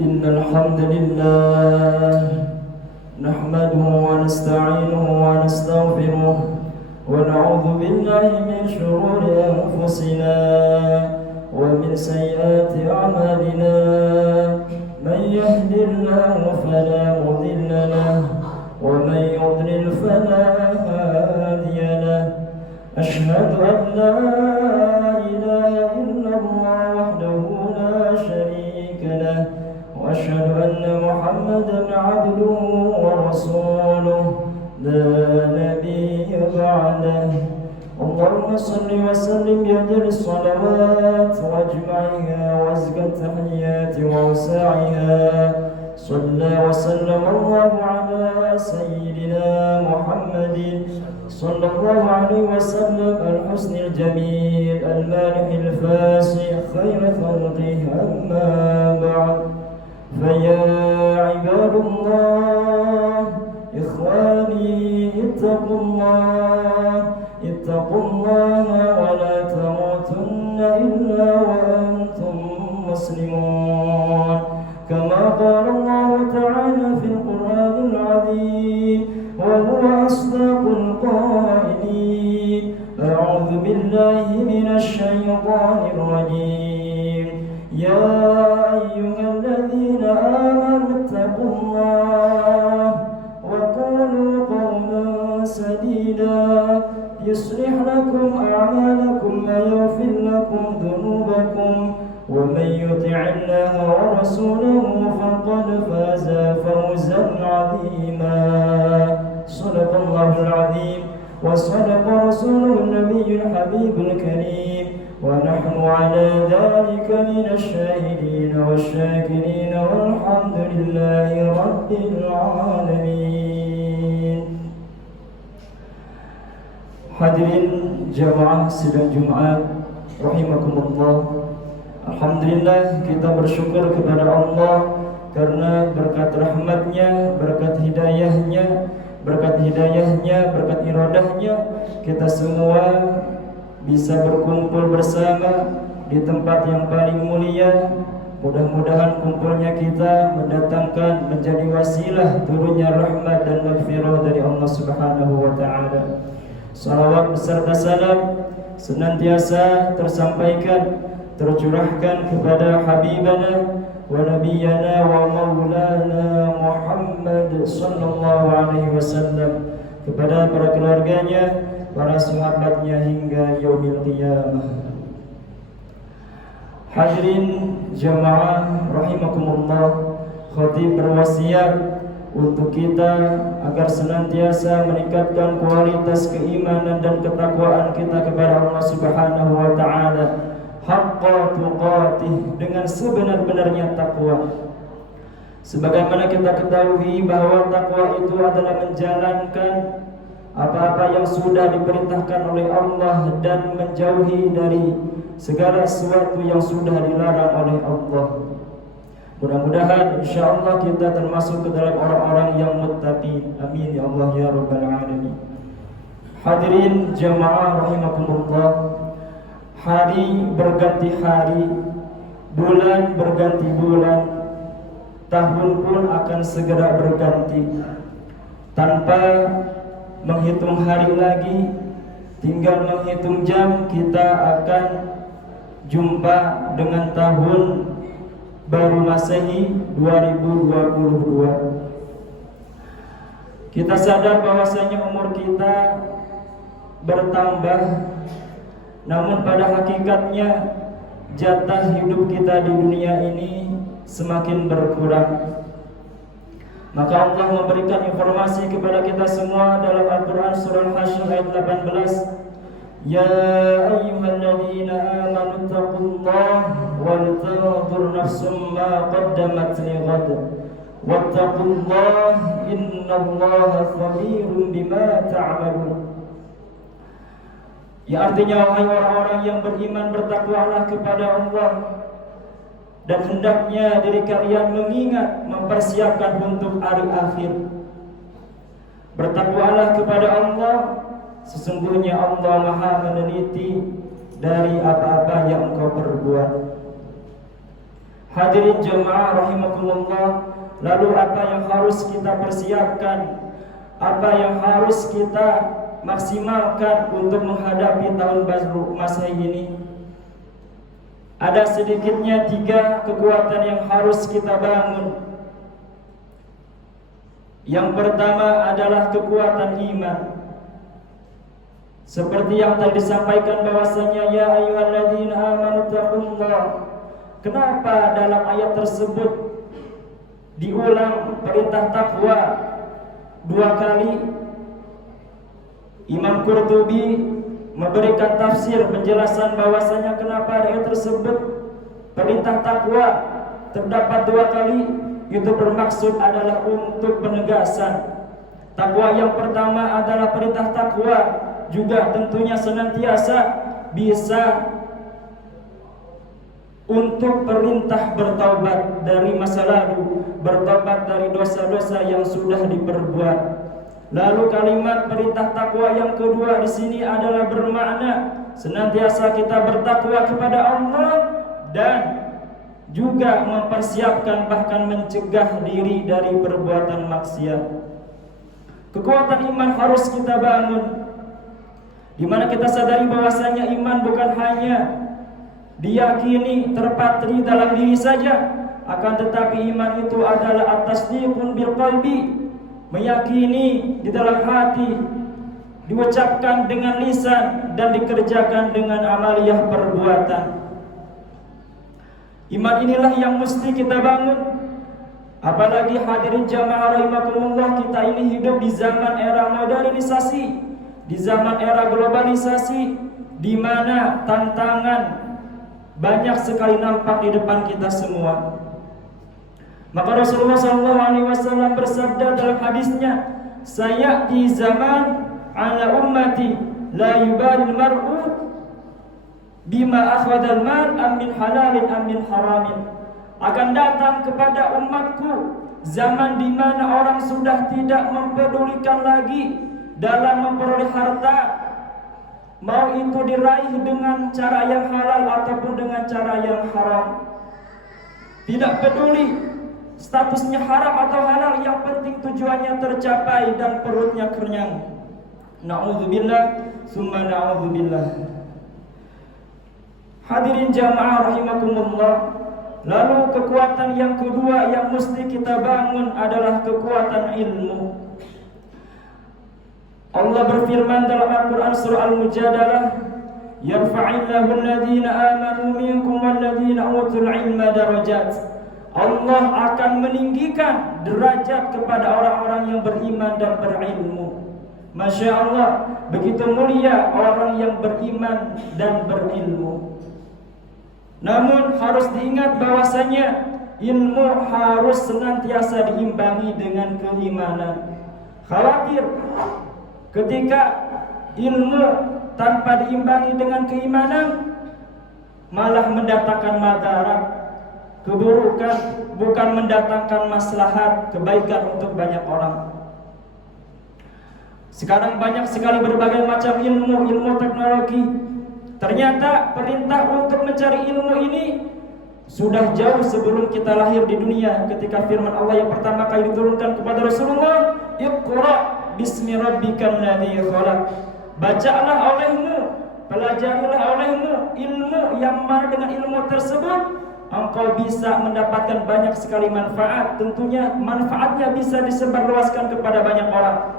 إن الحمد لله نحمده ونستعينه ونستغفره ونعوذ بالله من شرور أنفسنا ومن سيئات أعمالنا. من يهد الله فلا مضل له ومن يضلل فلا هادي له. أشهد أن لا إله إلا الله وحده لا شريك له وأشهد أن محمدا عبده ورسوله لا نبي بعده. اللهم صل وسلم بأجل الصلوات وأجمعها وأزكى التحيات وأوسعها. صلى وسلم الله على سيدنا محمد صلى الله عليه وسلم الحسن الجميل المالح الفاسح خير خلقه. أما بعد فيا عباد الله إخواني اتقوا الله ولا تموتن إلا وأنتم مسلمون. كما قال الله تعالى في القرآن العظيم وهو أصدق القائلين: أعوذ بالله من الشيطان الرجيم. يا أيها الذين آمنوا اتقوا الله وقولوا قولا سديدا يصلح لكم أعمالكم ويغفر لكم ذنوبكم ومن يطع الله ورسوله فقد فاز فوزا عظيما. صدق الله العظيم وصدق رسوله النبي الحبيب الكريم ونحن على ذلك من الشاهدين والشاكرين والحمد لله رب العالمين. Hadirin jamaah sidang Jumat rahimakumullah. Alhamdulillah kita bersyukur kepada Allah karena berkat rahmatnya, berkat hidayahnya, berkat iradahnya kita semua bisa berkumpul bersama di tempat yang paling mulia. Mudah-mudahan kumpulnya kita mendatangkan menjadi wasilah turunnya rahmat dan maghfirah dari Allah Subhanahu wa taala. Salawat beserta salam senantiasa tersampaikan, tercurahkan kepada habibana wa nabiyana wa maulana Muhammad sallallahu alaihi wasallam, kepada para keluarganya, para sahabatnya hingga yaumil qiyamah. Hadirin jamaah rahimakumullah, khatib berwasiat untuk kita agar senantiasa meningkatkan kualitas keimanan dan ketakwaan kita kepada Allah Subhanahu wa taala haqqa tuqatih, dengan sebenar-benarnya takwa. Sebagaimana kita ketahui bahwa takwa itu adalah menjalankan apa-apa yang sudah diperintahkan oleh Allah dan menjauhi dari segala sesuatu yang sudah dilarang oleh Allah. Mudah-mudahan insyaallah kita termasuk ke dalam orang-orang yang muttaqin. Amin ya Allah ya rabbal alamin. Hadirin jamaah rahimakumullah, hari berganti hari, bulan berganti bulan, tahun pun akan segera berganti. Tanpa menghitung hari lagi, tinggal menghitung jam, kita akan jumpa dengan tahun baru Masehi 2022. Kita sadar bahwasanya umur kita bertambah, namun pada hakikatnya jatah hidup kita di dunia ini semakin berkurang. Maka Allah memberikan informasi kepada kita semua dalam Al-Quran surah Al-Hasyr ayat 18. Ya ayyuhalladzina amanu taqullaha wal tanzur nafsum ma qaddamat lighad wattaqullaha innallaha khabirun bima ta'malun. Ya, artinya wahai orang-orang yang beriman, bertakwalah kepada Allah dan hendaknya diri kalian mengingat, mempersiapkan untuk hari akhir. Bertakwalah kepada Allah, sesungguhnya Allah Maha meneliti dari apa-apa yang engkau perbuat. Hadirin jemaah rahimakumullah, lalu apa yang harus kita persiapkan, apa yang harus kita maksimalkan untuk menghadapi tahun baru Masehi ini? Ada sedikitnya 3 kekuatan yang harus kita bangun. Yang pertama adalah kekuatan iman. Seperti yang tadi disampaikan bahwasanya ya ayyuhalladzina amanu taqullah. Kenapa dalam ayat tersebut diulang perintah takwa 2 kali? Imam Qurtubi memberikan tafsir penjelasan bahwasanya kenapa ayat tersebut perintah takwa terdapat 2 kali, itu bermaksud adalah untuk penegasan. Takwa yang pertama adalah perintah takwa, juga tentunya senantiasa bisa untuk perintah bertaubat dari masa lalu, bertobat dari dosa-dosa yang sudah diperbuat. Lalu kalimat perintah takwa yang kedua di sini adalah bermakna senantiasa kita bertakwa kepada Allah dan juga mempersiapkan bahkan mencegah diri dari perbuatan maksiat. Kekuatan iman harus kita bangun, di mana kita sadari bahwasanya iman bukan hanya diyakini terpatri dalam diri saja, akan tetapi iman itu adalah at-tasdiqun bil qalbi, meyakini di dalam hati, diucapkan dengan lisan dan dikerjakan dengan amaliyah perbuatan. Iman inilah yang mesti kita bangun. Apalagi hadirin jamaah rahimakumullah, kita ini hidup di zaman era modernisasi, di zaman era globalisasi, di mana tantangan banyak sekali nampak di depan kita semua. Maka Rasulullah SAW bersabda dalam hadisnya, "Sayati zaman ala ummati la yubalil mar'u bima akhadhal mal am min halalin am min haramin." Akan datang kepada umatku zaman di mana orang sudah tidak mempedulikan lagi dalam memperoleh harta, mau itu diraih dengan cara yang halal ataupun dengan cara yang haram. Tidak peduli statusnya haram atau halal, yang penting tujuannya tercapai dan perutnya kenyang. Na'udzubillah summa na'udzubillah. Hadirin jamaah rahimakumullah, lalu kekuatan yang kedua yang mesti kita bangun adalah kekuatan ilmu. Allah berfirman dalam Al-Quran surah Al-Mujadalah, "Yarfa'illahu alladhina amanu minkum walladhina utul ilma darajat." Allah akan meninggikan derajat kepada orang-orang yang beriman dan berilmu. Masya Allah, begitu mulia orang yang beriman dan berilmu. Namun harus diingat bahwasanya ilmu harus senantiasa diimbangi dengan keimanan. Khawatir ketika ilmu tanpa diimbangi dengan keimanan malah mendatangkan madarat, keburukan, bukan mendatangkan maslahat, kebaikan untuk banyak orang. Sekarang banyak sekali berbagai macam ilmu teknologi. Ternyata perintah untuk mencari ilmu ini sudah jauh sebelum kita lahir di dunia. Ketika firman Allah yang pertama kali diturunkan kepada Rasulullah, "Iqra bismi rabbikal ladzi khalaq." Bacalah olehmu, pelajarilah olehmu ilmu yang mana dengan ilmu tersebut engkau bisa mendapatkan banyak sekali manfaat. Tentunya manfaatnya bisa disebarluaskan kepada banyak orang.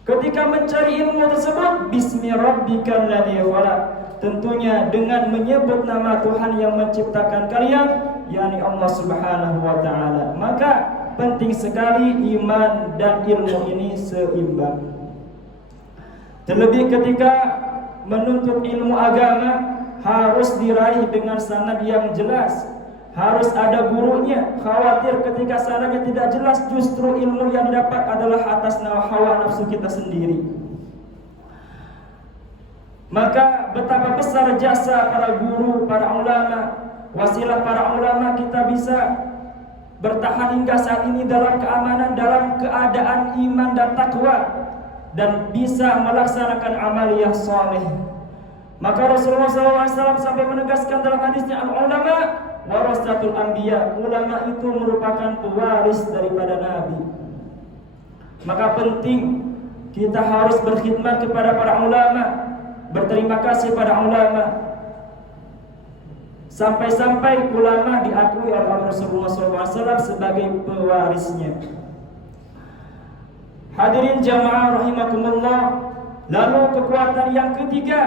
Ketika mencari ilmu tersebut, bismi rabbikal ladzi khalaq, tentunya dengan menyebut nama Tuhan yang menciptakan kalian, yakni Allah Subhanahu wa taala. Maka penting sekali iman dan ilmu ini seimbang. Terlebih ketika menuntut ilmu agama harus diraih dengan sanad yang jelas, harus ada gurunya. Khawatir ketika sanadnya tidak jelas, justru ilmu yang didapat adalah atas hawa nafsu kita sendiri. Maka betapa besar jasa para guru, para ulama, wasilah para ulama kita bisa bertahan hingga saat ini dalam keamanan, dalam keadaan iman dan takwa, dan bisa melaksanakan amaliyah saleh. Maka Rasulullah SAW sampai menegaskan dalam hadisnya, "Al-ulama warasatul anbiya. Ulama itu merupakan pewaris daripada nabi. Maka penting kita harus berkhidmat kepada para ulama, berterima kasih pada ulama. Sampai-sampai ulama diakui oleh Rasulullah SAW sebagai pewarisnya. Hadirin jamaah rahimakumullah. Lalu kekuatan yang ketiga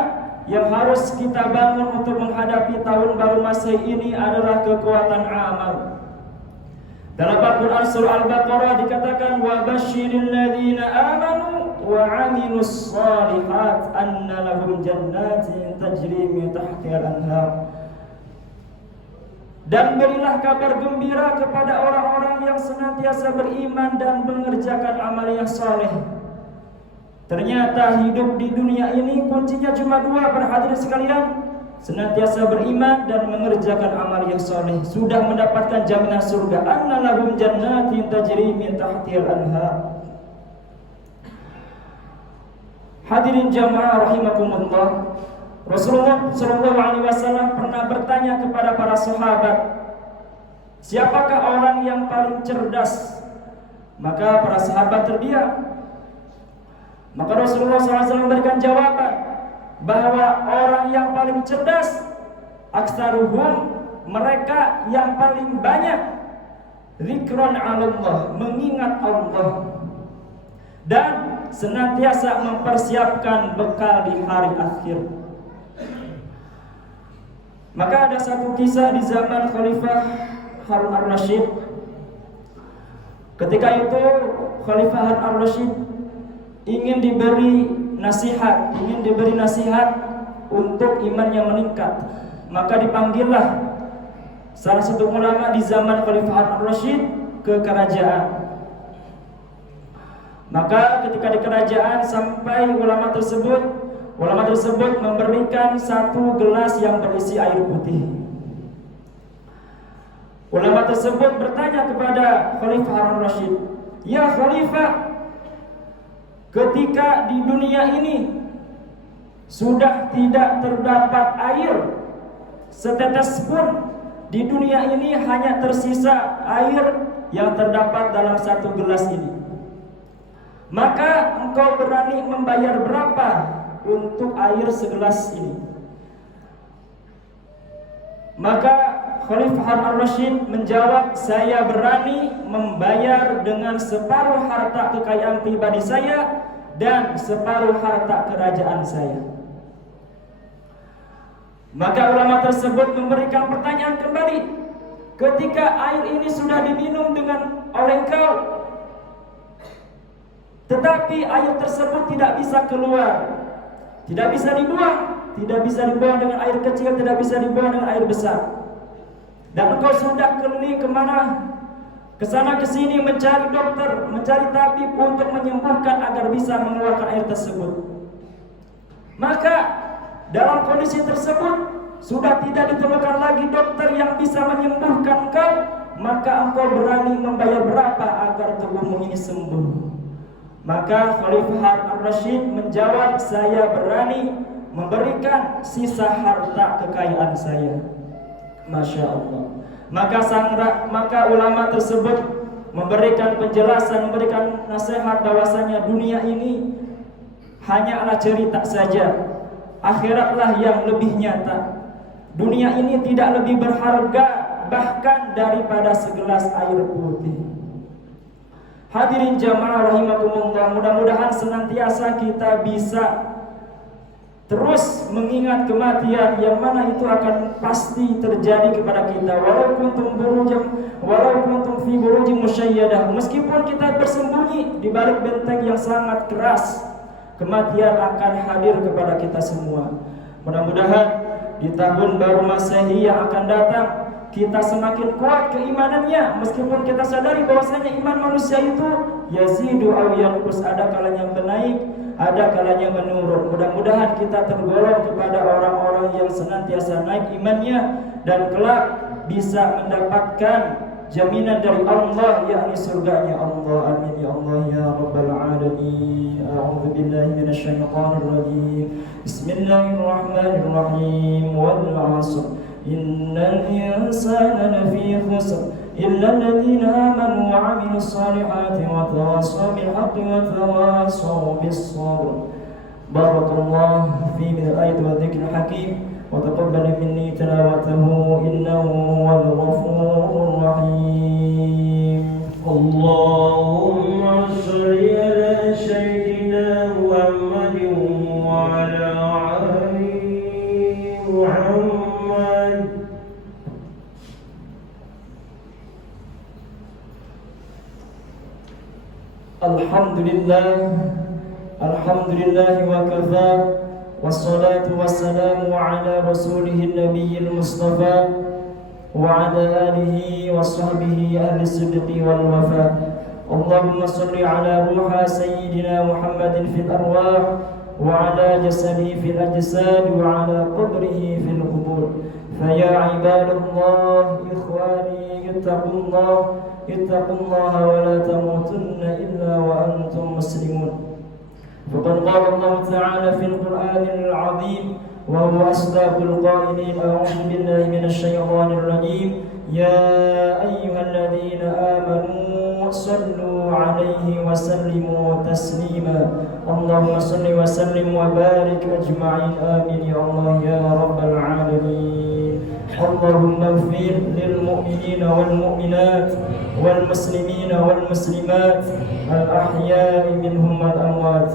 yang harus kita bangun untuk menghadapi tahun baru Masehi ini adalah kekuatan amal. Dalam Al-Quran surah Al-Baqarah dikatakan wa basyiril ladzina amanu wa 'amilus shalihat anna lahum jannatin tajri min tahtiha al-anhar. Dan berilah kabar gembira kepada orang-orang yang senantiasa beriman dan mengerjakan amal yang saleh. Ternyata hidup di dunia ini kuncinya cuma dua, para hadirin sekalian. Senantiasa beriman dan mengerjakan amal yang saleh, sudah mendapatkan jaminan surga. Anna lahum jannatin tajri min tahtiha al-anhar. Hadirin jamaah rahimakumullah. Rasulullah SAW pernah bertanya kepada para sahabat, siapakah orang yang paling cerdas? Maka para sahabat terdiam. Maka Rasulullah SAW memberikan jawaban bahwa orang yang paling cerdas, aksaruhum, mereka yang paling banyak zikran 'ala Allah, mengingat Allah, dan senantiasa mempersiapkan bekal di hari akhir. Maka ada satu kisah di zaman Khalifah Harun ar-Rasyid. Ketika itu Khalifah Harun ar-Rasyid ingin diberi nasihat untuk imannya meningkat. Maka dipanggillah salah satu ulama di zaman Khalifah Harun ar-Rasyid ke kerajaan. Maka ketika di kerajaan sampai ulama tersebut memberikan satu gelas yang berisi air putih. Ulama tersebut bertanya kepada Khalifah Harun ar-Rasyid, "Ya Khalifah, ketika di dunia ini sudah tidak terdapat air setetes pun, di dunia ini hanya tersisa air yang terdapat dalam satu gelas ini. Maka engkau berani membayar berapa untuk air segelas ini?" Maka Khalifah Harun ar-Rasyid menjawab, "Saya berani membayar dengan separuh harta kekayaan pribadi saya dan separuh harta kerajaan saya." Maka ulama tersebut memberikan pertanyaan kembali, "Ketika air ini sudah diminum oleh engkau, tetapi air tersebut tidak bisa keluar, tidak bisa dibuang dengan air kecil, tidak bisa dibuang dengan air besar. Dan engkau sudah keliling kemana, kesana kesini mencari dokter, mencari tabib untuk menyembuhkan agar bisa mengeluarkan air tersebut. Maka dalam kondisi tersebut sudah tidak ditemukan lagi dokter yang bisa menyembuhkan engkau, maka engkau berani membayar berapa agar tubuhmu ini sembuh?" Maka Khalifah Harun ar-Rasyid menjawab, "Saya berani memberikan sisa harta kekayaan saya." Masya Allah. Maka ulama tersebut memberikan penjelasan, memberikan nasihat bahwasanya dunia ini hanyalah cerita saja, akhiratlah yang lebih nyata. Dunia ini tidak lebih berharga bahkan daripada segelas air putih. Hadirin jamaah rahimakumullah, mudah-mudahan senantiasa kita bisa terus mengingat kematian yang mana itu akan pasti terjadi kepada kita. Walau kuntum fi burujin musyayyadah, meskipun kita bersembunyi di balik benteng yang sangat keras, kematian akan hadir kepada kita semua. Mudah-mudahan di tahun baru Masehi yang akan datang kita semakin kuat keimanannya, meskipun kita sadari bahwasanya iman manusia itu yazidu aw yanqus, ada kalanya menaik, ada kalanya menurun. Mudah-mudahan kita tergolong kepada orang-orang yang senantiasa naik imannya dan kelak bisa mendapatkan jaminan dari Allah, yakni surganya Allah. Amin ya Allah ya rabbal alamin. A'udzu billahi minasyaitonir rajim. Bismillahirrahmanirrahim. Wal 'asr إن الإنسان لفي خسر إلا الذين آمنوا وعملوا الصالحات وتواصوا بالحق وتواصوا بالصبر. بارك الله في من الآية والذكر الحكيم وتقبل مني تلاوته إنه هو الغفور الرحيم. اللهم صل على سيدنا محمد وعلى آل محمد. الحمد لله وكفى والصلاة والسلام على رسوله النبي المصطفى وعلى آله وصحبه أهل الصدق والوفاء. اللهم صل على روح سيدنا محمد في الأرواح وعلى جسده في الأجساد وعلى قبره في القبور. فيا عباد الله إخواني اتقوا الله ولا تموتن إلا وأنتم مسلمون. فقد قال الله تعالى في القرآن العظيم وهو أصدق القائلين: أعوذ بالله من الشيطان الرجيم. يا أيها الذين آمنوا صلوا عليه وسلموا تسليما. اللهم صل وسلم وبارك أجمعين آمين يا الله يا رب العالمين. اللهم اغفر للمؤمنين والمؤمنات والمسلمين والمسلمات الأحياء منهم والأموات.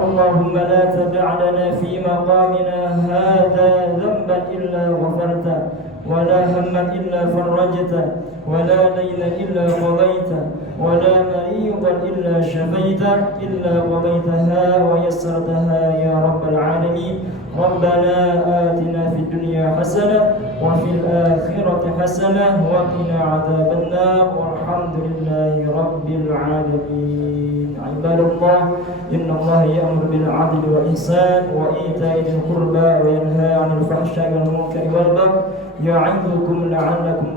اللهم لا تدع لنا في مقامنا هذا ذنبا إلا غفرته ولا هما إلا فرجته ولا دينا إلا قضيته ولا مريضا إلا شفيته إلا قضيتها ويسرتها يا رب العالمين. ربنا آتنا في الدنيا حسنة وفي الآخرة حسنة وقنا عذاب النار والحمد لله رب العالمين. عباد الله إن الله يأمر بالعدل والإحسان وإيتاء ذي القربى وينهى عن الفحشاء والمنكر والبغي يعظكم لعلكم